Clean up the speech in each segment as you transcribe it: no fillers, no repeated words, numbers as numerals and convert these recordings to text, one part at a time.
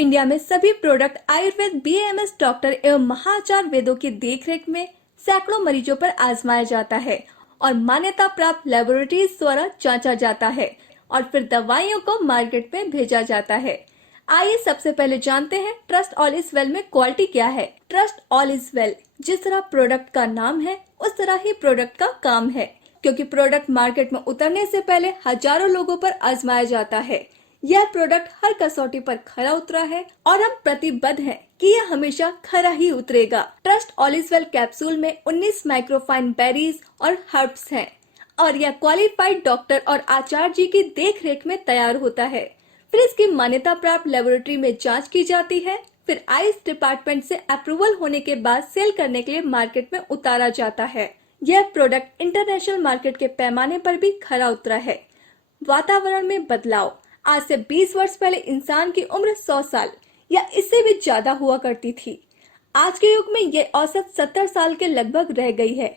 India में सभी product Ayurveda BAMS doctor एवं महाचार्य वेदों की देखरेख में सैकड़ों मरीजों पर आजमाया जाता है और मान्यता प्राप्त लेबोरेटरीज द्वारा जांचा जाता है और फिर दवाइयों को मार्केट में भेजा जाता है। आइए सबसे पहले जानते हैं ट्रस्ट ऑल इज वेल में क्वालिटी क्या है। ट्रस्ट ऑल इज वेल, जिस तरह प्रोडक्ट का नाम है उस तरह ही प्रोडक्ट का काम है, क्योंकि प्रोडक्ट मार्केट में उतरने से पहले हजारों लोगों पर आजमाया जाता है। यह प्रोडक्ट हर कसौटी पर खरा उतरा है और हम प्रतिबद्ध हैं कि यह हमेशा खरा ही उतरेगा। Trust all is well capsule में 19 माइक्रोफाइन बेरीज और हर्ब्स हैं और यह क्वालिफाइड डॉक्टर और आचार्य जी की देखरेख में तैयार होता है। फिर इसकी मान्यता प्राप्त लेबोरेटरी में जांच की जाती है, फिर आयुष डिपार्टमेंट से अप्रूवल होने के बाद सेल करने के लिए मार्केट में उतारा जाता है। यह प्रोडक्ट इंटरनेशनल मार्केट के पैमाने पर भी खरा उतरा है। वातावरण में बदलाव। आज से 20 वर्ष पहले इंसान की उम्र 100 साल या इससे भी ज्यादा हुआ करती थी। आज के युग में ये औसत 70 साल के लगभग रह गई है।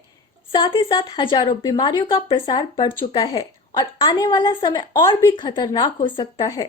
साथ ही साथ हजारों बीमारियों का प्रसार बढ़ चुका है और आने वाला समय और भी खतरनाक हो सकता है।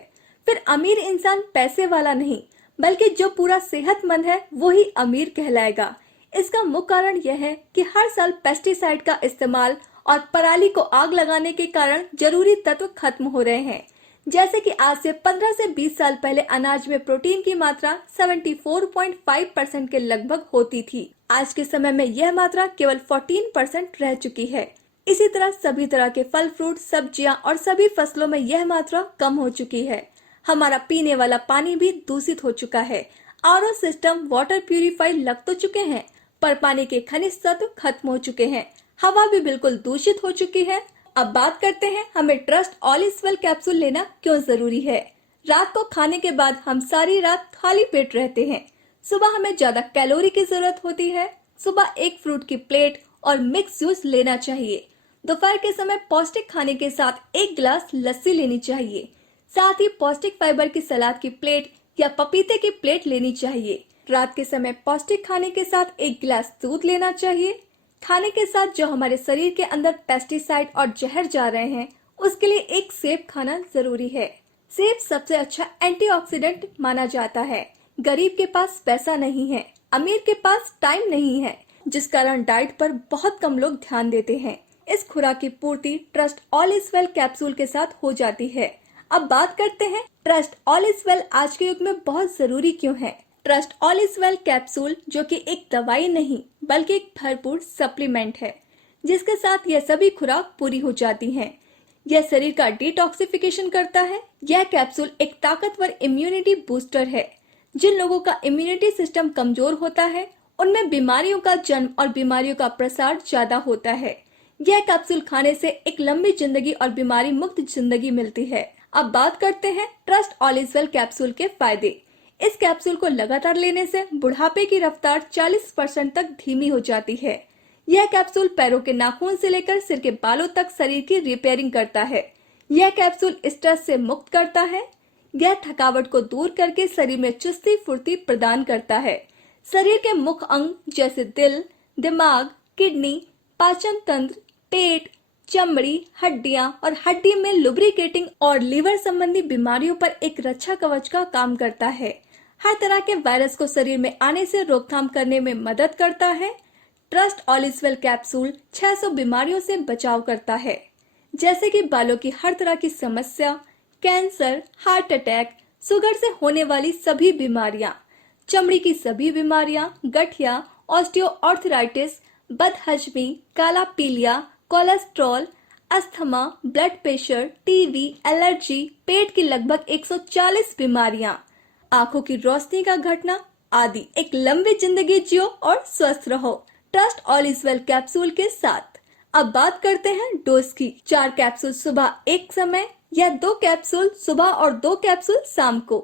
फिर अमीर इंसान पैसे वाला नहीं, बल्कि जो पूरा सेहतमंद है वो ही अमीर कहलाएगा। इसका मुख्य कारण यह है कि हर साल पेस्टिसाइड का इस्तेमाल और पराली को आग लगाने के कारण जरूरी तत्व खत्म हो रहे हैं। जैसे कि आज से 15 से 20 साल पहले अनाज में प्रोटीन की मात्रा 74.5% के लगभग होती थी। आज के समय में यह मात्रा केवल 14% रह चुकी है। इसी तरह सभी तरह के फल फ्रूट, सब्जियां और सभी फसलों में यह मात्रा कम हो चुकी है। हमारा पीने वाला पानी भी दूषित हो चुका है। आरओ सिस्टम, वाटर प्यूरिफायर लग तो चुके हैं, पर पानी के खनिज तत्व खत्म हो चुके हैं। हवा भी बिल्कुल दूषित हो चुकी है। अब बात करते हैं हमें trust all is well capsule लेना क्यों जरूरी है। रात को खाने के बाद हम सारी रात खाली पेट रहते हैं। सुबह हमें ज्यादा कैलोरी की जरूरत होती है। सुबह एक फ्रूट की प्लेट और मिक्स जूस लेना चाहिए। दोपहर के समय पौष्टिक खाने के साथ एक गिलास लस्सी लेनी चाहिए। साथ ही पौष्टिक फाइबर की सलाद की प्लेट या पपीते की प्लेट लेनी चाहिए। रात के समय पौष्टिक खाने के साथ एक गिलास दूध लेना चाहिए। खाने के साथ जो हमारे शरीर के अंदर पेस्टिसाइड और जहर जा रहे हैं, उसके लिए एक सेब खाना जरूरी है। सेब सबसे अच्छा एंटीऑक्सीडेंट माना जाता है। गरीब के पास पैसा नहीं है, अमीर के पास टाइम नहीं है, जिस कारण डाइट पर बहुत कम लोग ध्यान देते हैं। इस खुराक की पूर्ति trust all is well capsule के साथ हो जाती है। अब बात करते हैं ट्रस्ट ऑल इज वेल आज के युग में बहुत जरूरी क्यों है। Trust all is well capsule जो कि एक दवाई नहीं बल्कि एक भरपूर सप्लीमेंट है, जिसके साथ यह सभी खुराक पूरी हो जाती हैं। यह शरीर का डिटॉक्सिफिकेशन करता है। यह कैप्सूल एक ताकतवर इम्यूनिटी बूस्टर है। जिन लोगों का इम्यूनिटी सिस्टम कमजोर होता है, उनमें बीमारियों का जन्म और बीमारियों का प्रसार ज्यादा होता है। यह कैप्सूल खाने से एक लंबी जिंदगी और बीमारी मुक्त जिंदगी मिलती है। अब बात करते हैं trust all is well capsule के फायदे। इस कैप्सूल को लगातार लेने से बुढ़ापे की रफ्तार 40% तक धीमी हो जाती है। यह कैप्सूल पैरों के नाखून से लेकर सिर के बालों तक शरीर की रिपेयरिंग करता है। यह कैप्सूल स्ट्रेस से मुक्त करता है। यह थकावट को दूर करके शरीर में चुस्ती फुर्ती प्रदान करता है। शरीर के मुख्य अंग जैसे दिल, दिमाग, किडनी, पाचन तंत्र, पेट, चमड़ी, हड्डियां और हड्डी में लुब्रिकेटिंग और लीवर संबंधी बीमारियों पर एक रक्षा कवच का काम करता है। हर तरह के वायरस को शरीर में आने से रोकथाम करने में मदद करता है। Trust all is well capsule 600 बीमारियों से बचाव करता है, जैसे कि बालों की हर तरह की समस्या, कैंसर, हार्ट अटैक, शुगर से होने वाली सभी बीमारियां, चमड़ी की सभी बीमारियां, गठिया, ऑस्टियोआर्थराइटिस, बदहजमी, काला पीलिया, cholesterol, asthma, blood pressure, TB, allergy, पेट की लगभग 140 बीमारियां, आंखों की रोशनी का घटना आदि। एक लंबी जिंदगी जियो और स्वस्थ रहो trust all is well capsule के साथ। अब बात करते हैं डोज की। 4 कैप्सूल सुबह एक समय या 2 कैप्सूल सुबह और 2 कैप्सूल शाम को।